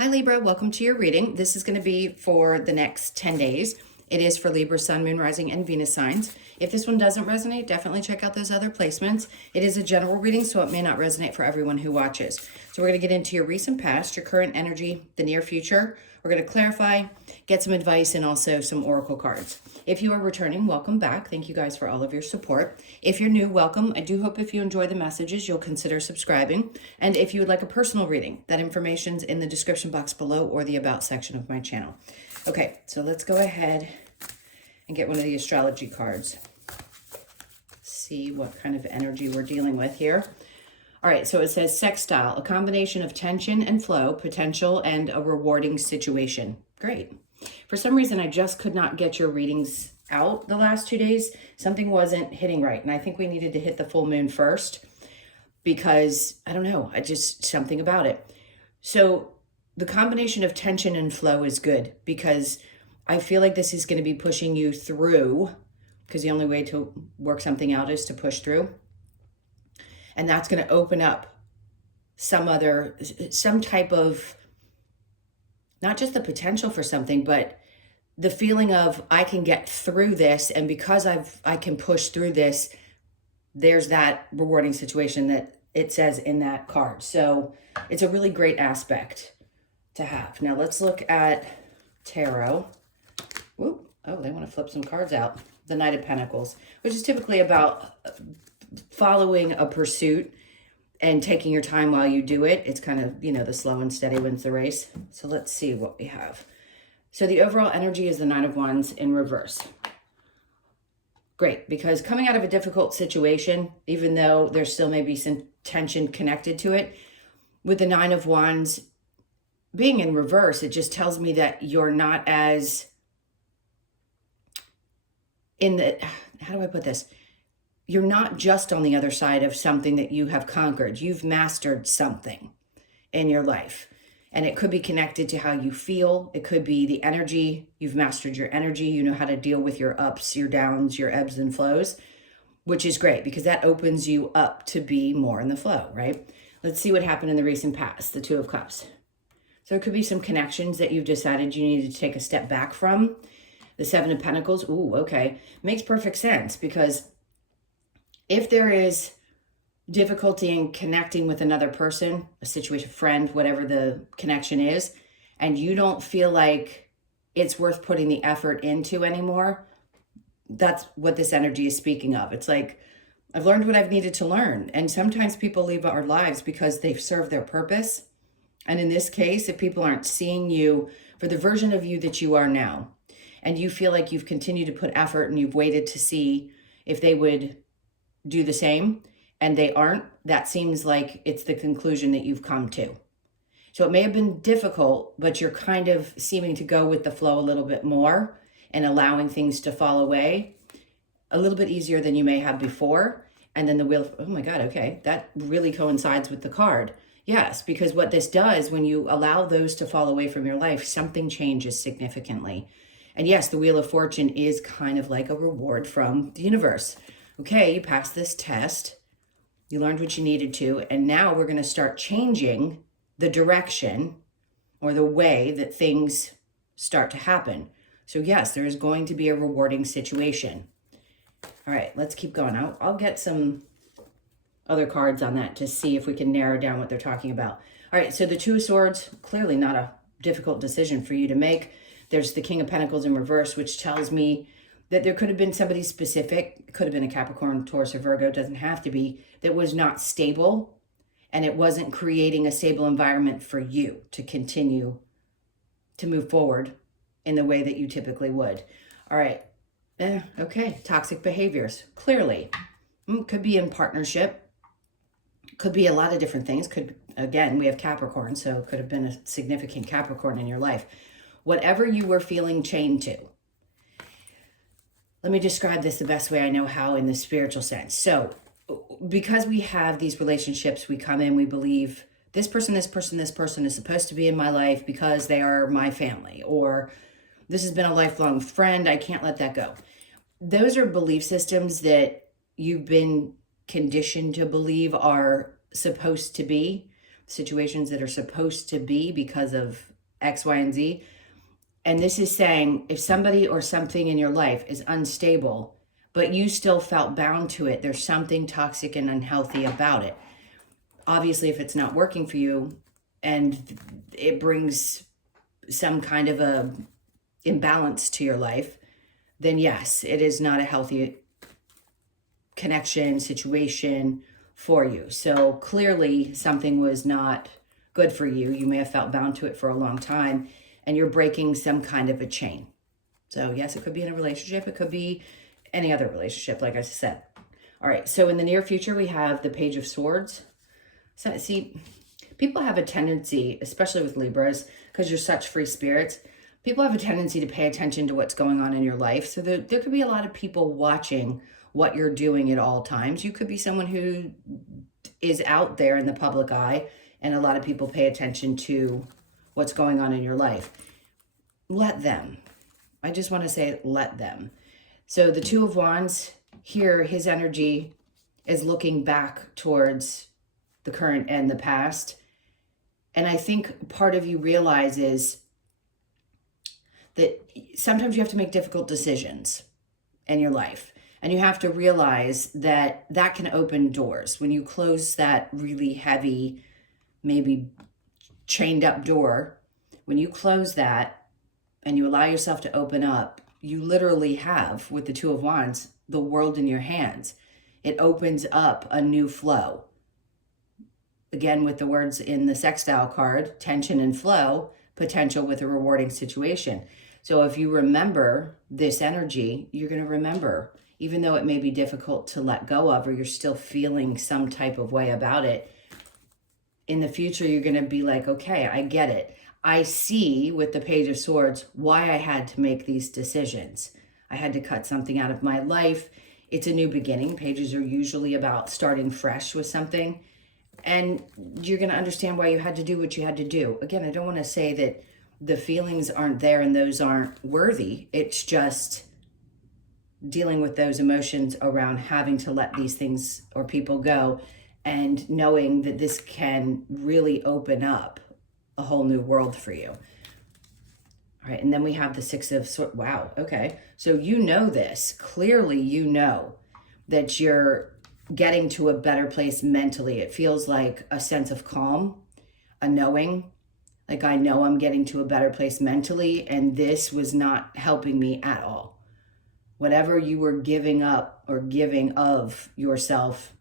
Hi Libra, welcome to your reading. This is going to be for the next 10 days. It is for Libra, Sun, Moon, Rising, and Venus signs. If this one doesn't resonate, definitely check out those other placements. It is a general reading, so it may not resonate for everyone who watches. So we're going to get into your recent past, your current energy, the near future. We're going to clarify, get some advice, and also some oracle cards. If you are returning, welcome back. Thank you guys for all of your support. If you're new, welcome. I do hope if you enjoy the messages, you'll consider subscribing. And if you would like a personal reading, that information's in the description box below or the About section of my channel. Okay, so let's go ahead and get one of the astrology cards. See what kind of energy we're dealing with here. All right, so it says sextile, a combination of tension and flow, potential, and a rewarding situation. Great. For some reason, I just could not get your readings out the last 2 days. Something wasn't hitting right, and I think we needed to hit the full moon first because, I don't know, something about it. So the combination of tension and flow is good because I feel like this is going to be pushing you through, because the only way to work something out is to push through. And that's going to open up some type of, not just the potential for something, but the feeling of I can get through this. And because I can push through this, there's that rewarding situation that it says in that card. So it's a really great aspect to have. Now let's look at tarot. Whoop. Oh, they want to flip some cards out. The Knight of Pentacles, which is typically about following a pursuit and taking your time while you do it. It's kind of, the slow and steady wins the race. So let's see what we have. So the overall energy is the Nine of Wands in reverse. Great, because coming out of a difficult situation, even though there still may be some tension connected to it, with the Nine of Wands being in reverse, it just tells me that you're not as how do I put this? You're not just on the other side of something that you have conquered. You've mastered something in your life. And it could be connected to how you feel. It could be the energy. You've mastered your energy. You know how to deal with your ups, your downs, your ebbs and flows, which is great because that opens you up to be more in the flow, right? Let's see what happened in the recent past, the Two of Cups. So it could be some connections that you've decided you needed to take a step back from. The Seven of Pentacles, ooh, okay. Makes perfect sense because if there is difficulty in connecting with another person, a situation, friend, whatever the connection is, and you don't feel like it's worth putting the effort into anymore, that's what this energy is speaking of. It's like, I've learned what I've needed to learn. And sometimes people leave our lives because they've served their purpose. And in this case, if people aren't seeing you for the version of you that you are now, and you feel like you've continued to put effort and you've waited to see if they would do the same, and they aren't, that seems like it's the conclusion that you've come to. So it may have been difficult, but you're kind of seeming to go with the flow a little bit more and allowing things to fall away a little bit easier than you may have before. And then the wheel, oh my God, okay, that really coincides with the card. Yes, because what this does, when you allow those to fall away from your life, something changes significantly. And yes, the Wheel of Fortune is kind of like a reward from the universe. Okay, you passed this test. You learned what you needed to. And now we're going to start changing the direction or the way that things start to happen. So yes, there is going to be a rewarding situation. All right, let's keep going. I'll get some other cards on that to see if we can narrow down what they're talking about. All right, so the Two of Swords, clearly not a difficult decision for you to make. There's the King of Pentacles in reverse, which tells me that there could have been somebody specific, it could have been a Capricorn, Taurus, or Virgo, it doesn't have to be, that was not stable, and it wasn't creating a stable environment for you to continue to move forward in the way that you typically would. All right, okay, toxic behaviors, clearly. Could be in partnership, could be a lot of different things. Again, we have Capricorn, so it could have been a significant Capricorn in your life. Whatever you were feeling chained to. Let me describe this the best way I know how in the spiritual sense. So because we have these relationships, we come in, we believe this person is supposed to be in my life because they are my family, or this has been a lifelong friend, I can't let that go. Those are belief systems that you've been conditioned to believe are supposed to be, situations that are supposed to be because of X, Y, and Z. And this is saying if somebody or something in your life is unstable, but you still felt bound to it, there's something toxic and unhealthy about it. Obviously, if it's not working for you and it brings some kind of a imbalance to your life, then yes, it is not a healthy connection, situation for you. So clearly something was not good for you. You may have felt bound to it for a long time and you're breaking some kind of a chain. So yes, it could be in a relationship. It could be any other relationship, like I said. All right, so in the near future, we have the Page of Swords. So see, people have a tendency, especially with Libras, because you're such free spirits, people have a tendency to pay attention to what's going on in your life. So there could be a lot of people watching what you're doing at all times. You could be someone who is out there in the public eye, and a lot of people pay attention to what's going on in your life. Let them. I just want to say, let them. So the Two of Wands here, his energy is looking back towards the current and the past. And I think part of you realizes that sometimes you have to make difficult decisions in your life. And you have to realize that that can open doors. When you close that really heavy, maybe chained up door, when you close that and you allow yourself to open up, you literally have, with the Two of Wands, the world in your hands. It opens up a new flow. Again, with the words in the sextile card, tension and flow, potential with a rewarding situation. So if you remember this energy, you're going to remember, even though it may be difficult to let go of, or you're still feeling some type of way about it, in the future, you're going to be like, okay, I get it. I see with the Page of Swords why I had to make these decisions. I had to cut something out of my life. It's a new beginning. Pages are usually about starting fresh with something. And you're going to understand why you had to do what you had to do. Again, I don't want to say that the feelings aren't there and those aren't worthy. It's just dealing with those emotions around having to let these things or people go, and knowing that this can really open up a whole new world for you. All right, and then we have the Six of Swords. Wow, okay. So you know this. Clearly you know that you're getting to a better place mentally. It feels like a sense of calm, a knowing. Like, I know I'm getting to a better place mentally, and this was not helping me at all. Whatever you were giving up or giving of yourself,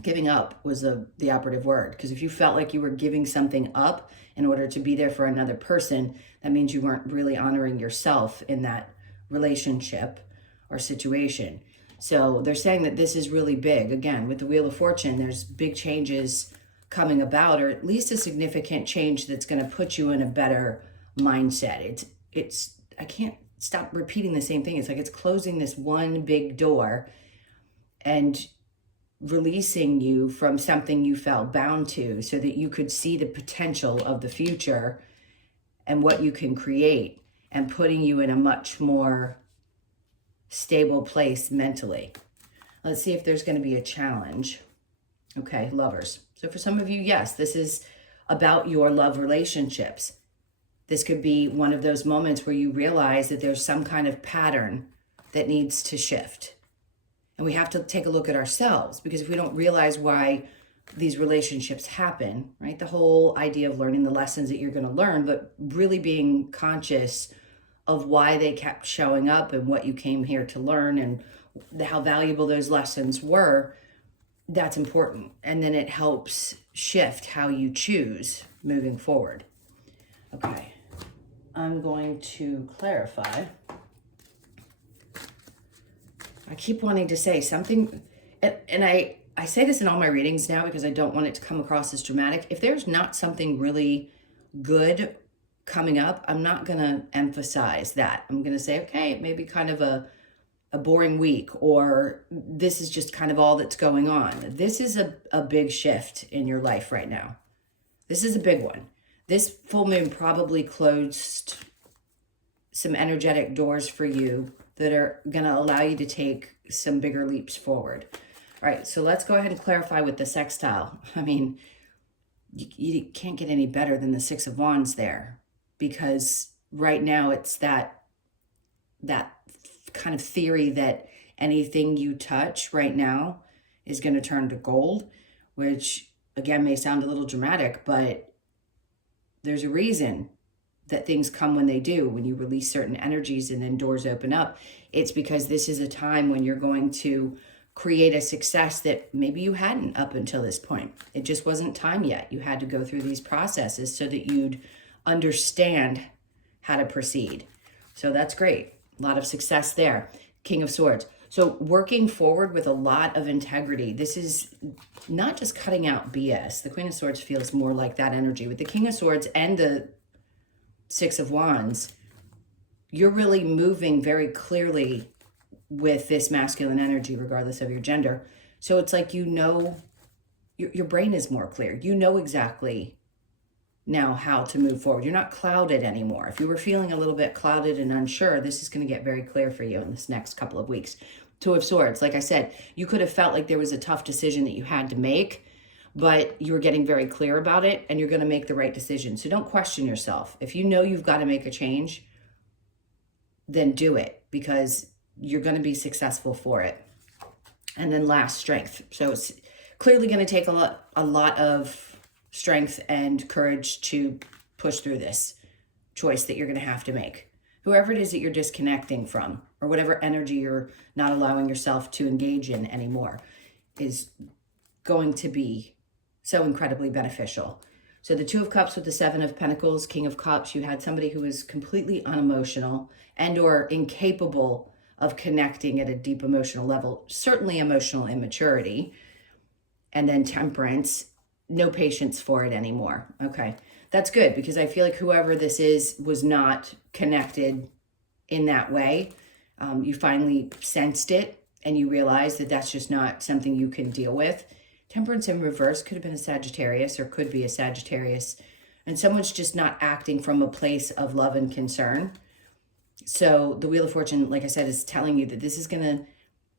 giving up was the operative word. Because if you felt like you were giving something up in order to be there for another person, that means you weren't really honoring yourself in that relationship or situation. So they're saying that this is really big. Again, with the Wheel of Fortune, there's big changes coming about, or at least a significant change that's going to put you in a better mindset. It's I can't stop repeating the same thing. It's like it's closing this one big door and releasing you from something you felt bound to, so that you could see the potential of the future and what you can create, and putting you in a much more stable place mentally. Let's see if there's going to be a challenge. Okay, lovers. So for some of you, yes, this is about your love relationships. This could be one of those moments where you realize that there's some kind of pattern that needs to shift. And we have to take a look at ourselves, because if we don't realize why these relationships happen, right? The whole idea of learning the lessons that you're going to learn, but really being conscious of why they kept showing up and what you came here to learn and how valuable those lessons were, that's important. And then it helps shift how you choose moving forward. Okay, I'm going to clarify. I keep wanting to say something, and I say this in all my readings now because I don't want it to come across as dramatic. If there's not something really good coming up, I'm not going to emphasize that. I'm going to say, okay, it may be kind of a boring week, or this is just kind of all that's going on. This is a big shift in your life right now. This is a big one. This full moon probably closed some energetic doors for you that are going to allow you to take some bigger leaps forward. All right, so let's go ahead and clarify with the sextile. I mean, you can't get any better than the Six of Wands there. because right now it's that kind of theory that anything you touch right now is going to turn to gold, which again may sound a little dramatic, but there's a reason that things come when they do. When you release certain energies and then doors open up, it's because this is a time when you're going to create a success that maybe you hadn't up until this point. It just wasn't time yet. You had to go through these processes so that you'd understand how to proceed. So that's great. A lot of success there. King of Swords. So working forward with a lot of integrity. This is not just cutting out BS. The Queen of Swords feels more like that energy. With the King of Swords and the Six of Wands, you're really moving very clearly with this masculine energy, regardless of your gender. So it's like, you know, your brain is more clear. You know exactly now how to move forward. You're not clouded anymore. If you were feeling a little bit clouded and unsure, this is going to get very clear for you in this next couple of weeks. Two of Swords, like I said, you could have felt like there was a tough decision that you had to make, but you were getting very clear about it and you're going to make the right decision. So don't question yourself. If you know you've got to make a change, then do it, because you're going to be successful for it. And then last, Strength. So it's clearly going to take a lot of strength and courage to push through this choice that you're going to have to make. Whoever it is that you're disconnecting from, or whatever energy you're not allowing yourself to engage in anymore, is going to be so incredibly beneficial. So the Two of Cups with the Seven of Pentacles, King of Cups, you had somebody who was completely unemotional and or incapable of connecting at a deep emotional level, certainly emotional immaturity. And then Temperance, no patience for it anymore. Okay, that's good, because I feel like whoever this is was not connected in that way. You finally sensed it and you realized that that's just not something you can deal with. Temperance in reverse could have been a Sagittarius, or could be a Sagittarius, and someone's just not acting from a place of love and concern. So the Wheel of Fortune, like I said, is telling you that this is going to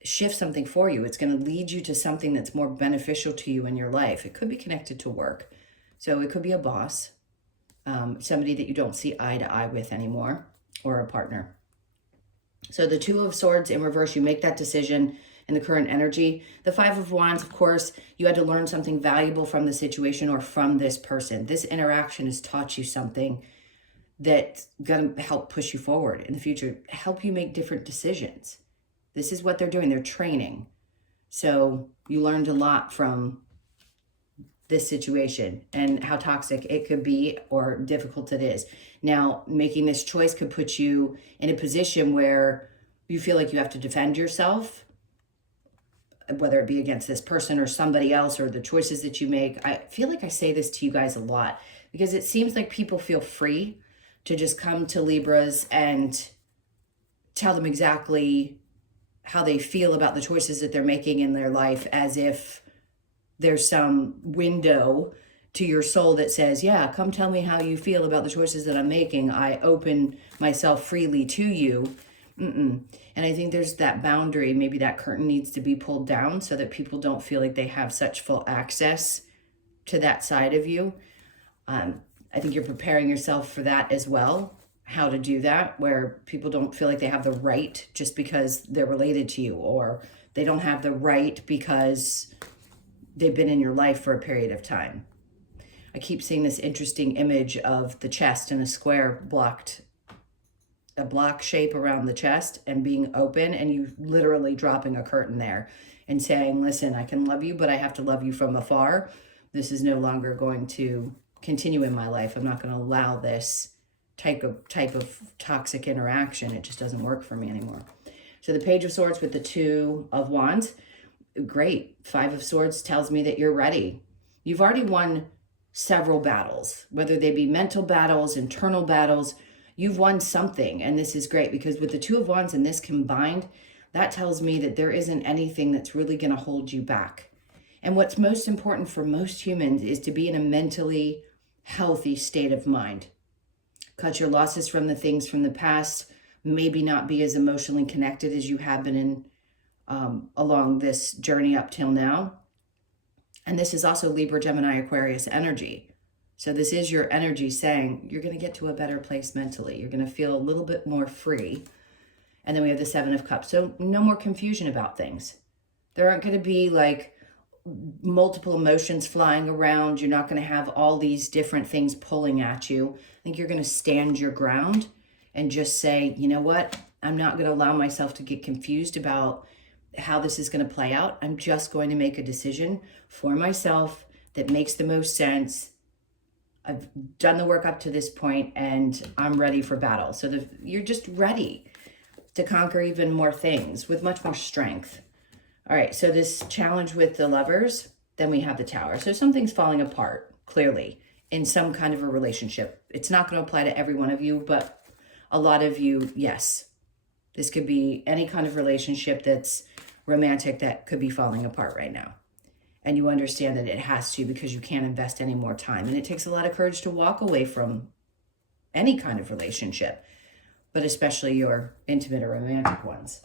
shift something for you. It's going to lead you to something that's more beneficial to you in your life. It could be connected to work. So it could be a boss, somebody that you don't see eye to eye with anymore, or a partner. So the Two of Swords in reverse, you make that decision in the current energy. The Five of Wands, of course, you had to learn something valuable from the situation or from this person. This interaction has taught you something that's going to help push you forward in the future, help you make different decisions. This is what they're doing. They're training. So you learned a lot from this situation and how toxic it could be or difficult it is. Now, making this choice could put you in a position where you feel like you have to defend yourself, whether it be against this person or somebody else, or the choices that you make. I feel like I say this to you guys a lot, because it seems like people feel free to just come to Libras and tell them exactly how they feel about the choices that they're making in their life, as if there's some window to your soul that says, yeah, come tell me how you feel about the choices that I'm making. I open myself freely to you. And I think there's that boundary. Maybe that curtain needs to be pulled down so that people don't feel like they have such full access to that side of you. I think you're preparing yourself for that as well, how to do that, where people don't feel like they have the right just because they're related to you, or they don't have the right because they've been in your life for a period of time. I keep seeing this interesting image of the chest and a square blocked, a block shape around the chest and being open, and you literally dropping a curtain there and saying, listen, I can love you, but I have to love you from afar. This is no longer going to continue in my life. I'm not going to allow this type of toxic interaction. It just doesn't work for me anymore. So the Page of Swords with the Two of Wands, great. Five of Swords tells me that you're ready. You've already won several battles, whether they be mental battles, internal battles. You've won something, and this is great, because with the Two of Wands and this combined, that tells me that there isn't anything that's really going to hold you back. And what's most important for most humans is to be in a mentally healthy state of mind. Cut your losses from the things from the past, maybe not be as emotionally connected as you have been in along this journey up till now. And this is also Libra, Gemini, Aquarius energy. So this is your energy saying you're going to get to a better place mentally. You're going to feel a little bit more free. And then we have the Seven of Cups. So no more confusion about things. There aren't going to be like multiple emotions flying around. You're not going to have all these different things pulling at you. I think you're going to stand your ground and just say, you know what? I'm not going to allow myself to get confused about how this is going to play out. I'm just going to make a decision for myself that makes the most sense. I've done the work up to this point and I'm ready for battle. So you're just ready to conquer even more things with much more strength. All right, so this challenge with the Lovers, then we have the Tower. So something's falling apart, clearly, in some kind of a relationship. It's not going to apply to every one of you, but a lot of you, yes. This could be any kind of relationship that's romantic that could be falling apart right now. And you understand that it has to because you can't invest any more time. And it takes a lot of courage to walk away from any kind of relationship, but especially your intimate or romantic ones.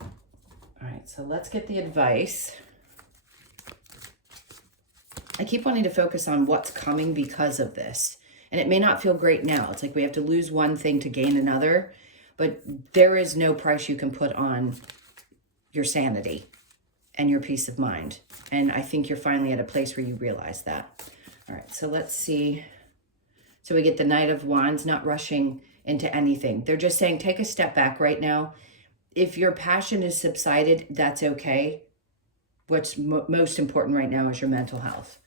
All right, so let's get the advice. I keep wanting to focus on what's coming because of this. And it may not feel great now. It's like we have to lose one thing to gain another. But there is no price you can put on your sanity and your peace of mind. And I think you're finally at a place where you realize that. All right, so let's see. So we get the Knight of Wands, not rushing into anything. They're just saying, take a step back right now. If your passion is subsided, that's okay. What's most important right now is your mental health.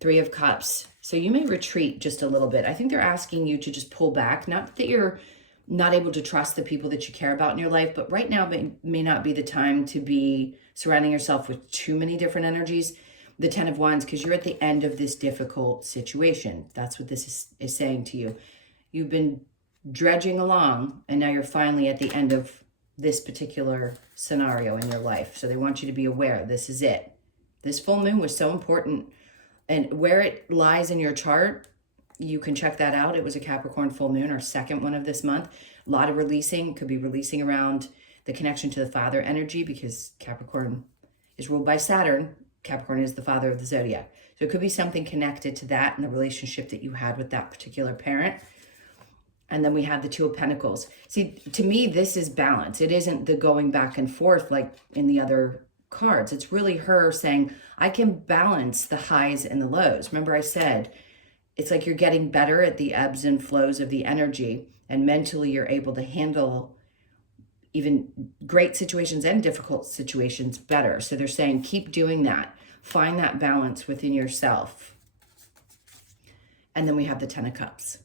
Three of Cups. So you may retreat just a little bit. I think they're asking you to just pull back. Not that you're not able to trust the people that you care about in your life, but right now may not be the time to be surrounding yourself with too many different energies. The Ten of Wands, because you're at the end of this difficult situation. That's what this is saying to you. You've been dredging along, and now you're finally at the end of this particular scenario in your life. So they want you to be aware, this is it. This full moon was so important. And where it lies in your chart, you can check that out. It was a Capricorn full moon, our second one of this month. A lot of releasing, could be releasing around the connection to the father energy because Capricorn is ruled by Saturn. Capricorn is the father of the zodiac. So it could be something connected to that and the relationship that you had with that particular parent. And then we have the Two of Pentacles. See, to me, this is balance. It isn't the going back and forth like in the other cards. It's really her saying, I can balance the highs and the lows. Remember I said, it's like you're getting better at the ebbs and flows of the energy, and mentally you're able to handle even great situations and difficult situations better. So they're saying, keep doing that. Find that balance within yourself. And then we have the Ten of Cups.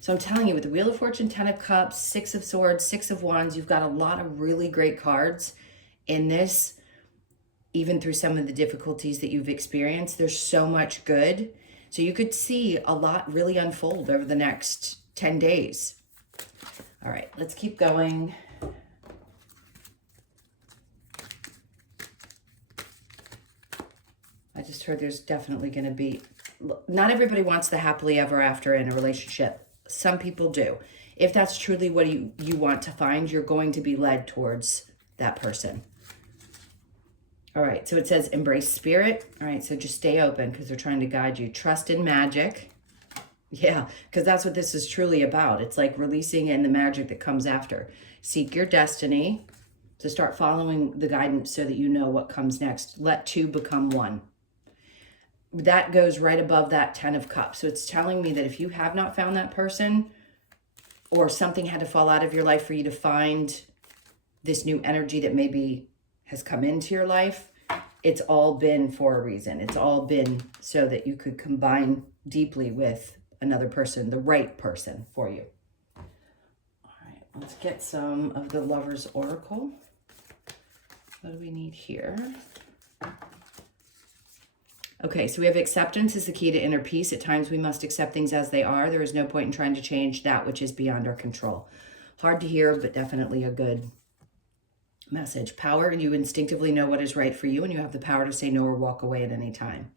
So I'm telling you, with the Wheel of Fortune, Ten of Cups, Six of Swords, Six of Wands, you've got a lot of really great cards in this. Even through some of the difficulties that you've experienced, there's so much good. So you could see a lot really unfold over the next 10 days. All right, let's keep going. I just heard there's definitely going to be, not everybody wants the happily ever after in a relationship. Some people do. If that's truly what you want to find, you're going to be led towards that person. All right, so it says embrace spirit. All right, so just stay open because they're trying to guide you. Trust in magic. Yeah, because that's what this is truly about. It's like releasing in the magic that comes after. Seek your destiny. So start following the guidance so that you know what comes next. Let two become one. That goes right above that Ten of Cups. So it's telling me that if you have not found that person, or something had to fall out of your life for you to find this new energy that maybe has come into your life, it's all been for a reason. It's all been so that you could combine deeply with another person, the right person for you. All right, let's get some of the Lover's Oracle. What do we need here? Okay, so we have acceptance is the key to inner peace. At times we must accept things as they are. There is no point in trying to change that which is beyond our control. Hard to hear, but definitely a good message. Power, you instinctively know what is right for you, and you have the power to say no or walk away at any time.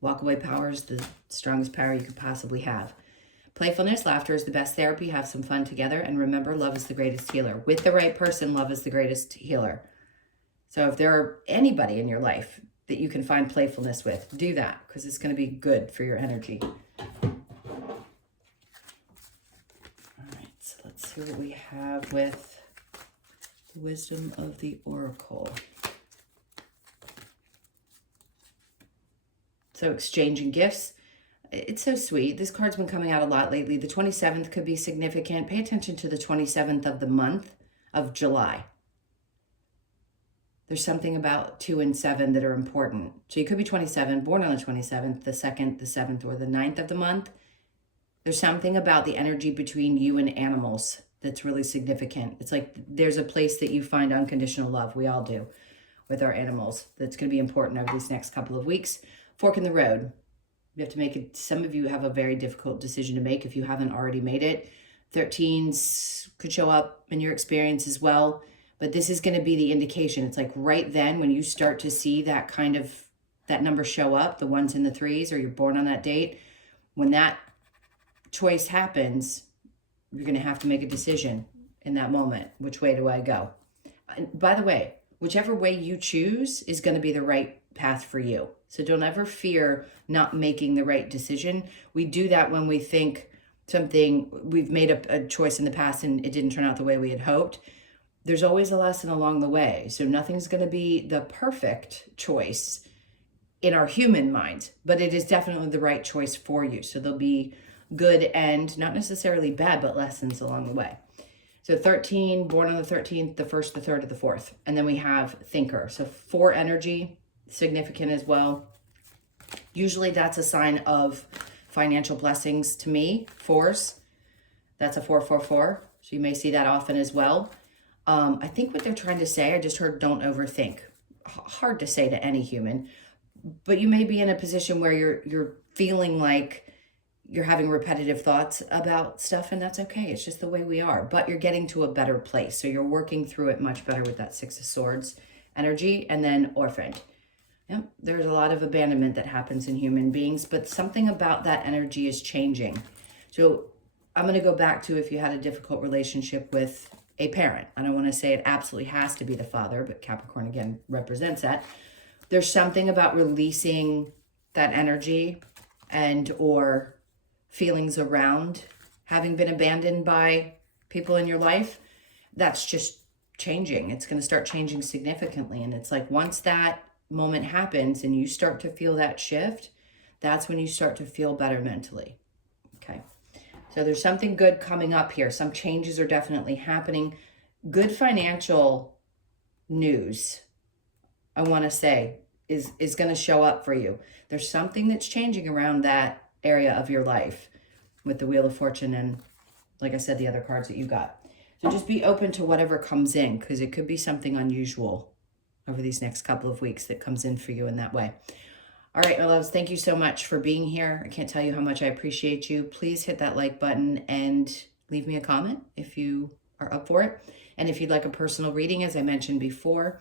Walk away power is the strongest power you could possibly have. Playfulness, laughter is the best therapy. Have some fun together, and remember, love is the greatest healer. With the right person, love is the greatest healer. So if there are anybody in your life that you can find playfulness with. Do that, because it's going to be good for your energy. All right, so let's see what we have with the wisdom of the Oracle. So exchanging gifts. It's so sweet. This card's been coming out a lot lately. The 27th could be significant. Pay attention to the 27th of the month of July. There's something about 2 and 7 that are important. So you could be 27, born on the 27th, the 2nd, the 7th, or the 9th of the month. There's something about the energy between you and animals that's really significant. It's like there's a place that you find unconditional love. We all do with our animals. That's going to be important over these next couple of weeks. Fork in the road. You have to make it. Some of you have a very difficult decision to make if you haven't already made it. 13s could show up in your experience as well. But this is going to be the indication. It's like right then when you start to see that that number show up, the 1s and the 3s, or you're born on that date, when that choice happens, you're going to have to make a decision in that moment. Which way do I go? And by the way, whichever way you choose is going to be the right path for you. So don't ever fear not making the right decision. We do that when we think we've made a choice in the past and it didn't turn out the way we had hoped. There's always a lesson along the way. So nothing's going to be the perfect choice in our human minds, but it is definitely the right choice for you. So there'll be good and not necessarily bad, but lessons along the way. So 13, born on the 13th, the 1st, the 3rd, or the 4th. And then we have thinker. So 4 energy, significant as well. Usually that's a sign of financial blessings to me. 4s, that's a 444. So you may see that often as well. I think what they're trying to say, I just heard don't overthink. Hard to say to any human, but you may be in a position where you're feeling like you're having repetitive thoughts about stuff, and that's okay. It's just the way we are, but you're getting to a better place. So you're working through it much better with that 6 of Swords energy. And then orphaned. Yep, there's a lot of abandonment that happens in human beings, but something about that energy is changing. So I'm going to go back to if you had a difficult relationship with a parent. I don't want to say it absolutely has to be the father, but Capricorn again represents that. There's something about releasing that energy and or feelings around having been abandoned by people in your life. That's just changing. It's going to start changing significantly. And it's like once that moment happens and you start to feel that shift, that's when you start to feel better mentally. Okay. So there's something good coming up here. Some changes are definitely happening. Good financial news, I want to say, is going to show up for you. There's something that's changing around that area of your life with the Wheel of Fortune and, like I said, the other cards that you got. So just be open to whatever comes in, because it could be something unusual over these next couple of weeks that comes in for you in that way. All right, my loves, thank you so much for being here. I can't tell you how much I appreciate you. Please hit that like button and leave me a comment if you are up for it. And if you'd like a personal reading, as I mentioned before,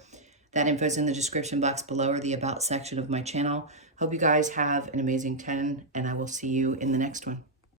that info is in the description box below or the About section of my channel. Hope you guys have an amazing 10, and I will see you in the next one.